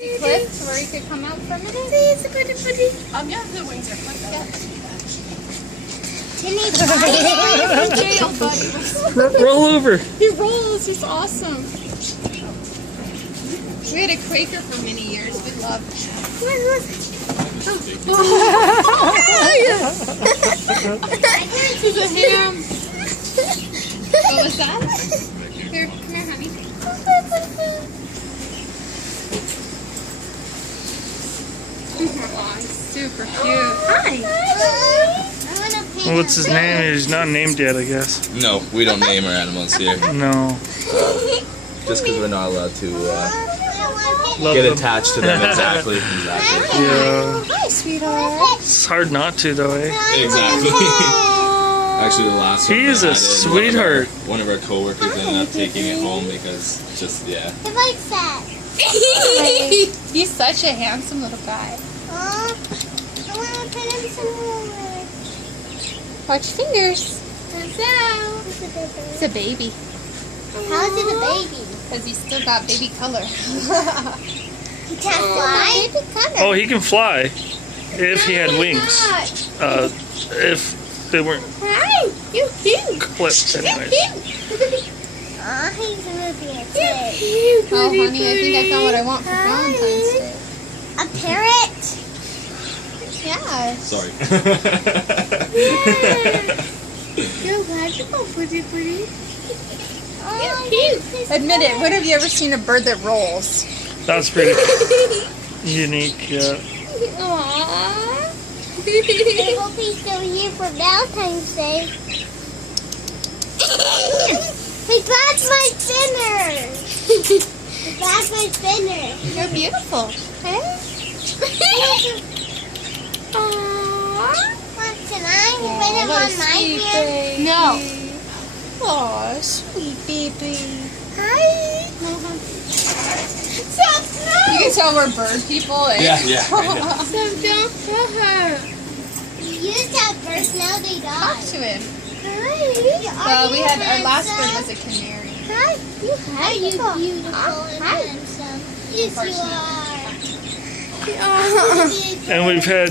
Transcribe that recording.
Clipped where he could come out for a minute? It's a pretty. Yeah, the wings are clipped. Jail, buddy. Roll over. He rolls. He's awesome. We had a Quaker for many years. We loved him. This is a ham. What was that? Here, come here, honey. Oh, he's super cute. Hi. What's his name? He's not named yet, I guess. No, we don't name our animals here. No. Just because we're not allowed to Love get them. attached to them. Exactly. Yeah. Hi, sweetheart. It's hard not to, though, eh? Exactly. Actually, the last one. He is a sweetheart. One of our coworkers ended up taking it home because just, yeah. He likes that. He's such a handsome little guy. I want to put him some more. Watch your fingers. It's a baby. How is it a baby? Because he's still got baby color. He can't fly? Baby color. Oh, he can fly if he had wings. If they weren't Hi, you cute. clipped, anyways. Oh, he's gonna be a pig. Oh, honey, I think I found what I want for Valentine's Day. A parrot? Yeah. Sorry. You're magical, pretty. Admit it, when have you ever seen a bird that rolls? That's pretty unique, yeah. Aww. I hope he's still here for Valentine's Day. He got my dinner! He got my dinner! You're beautiful. Hey? Aww. Can I put him on my hand? No. Aw, sweet baby. Hi! You can tell we're bird people. Eh? Yeah. Don't kill her. You used to have birds, now they Talk die. to him. Hi. Well, we had our last bird was a canary. Hi. Are you beautiful and Hi. handsome? Yes, you are. And we've had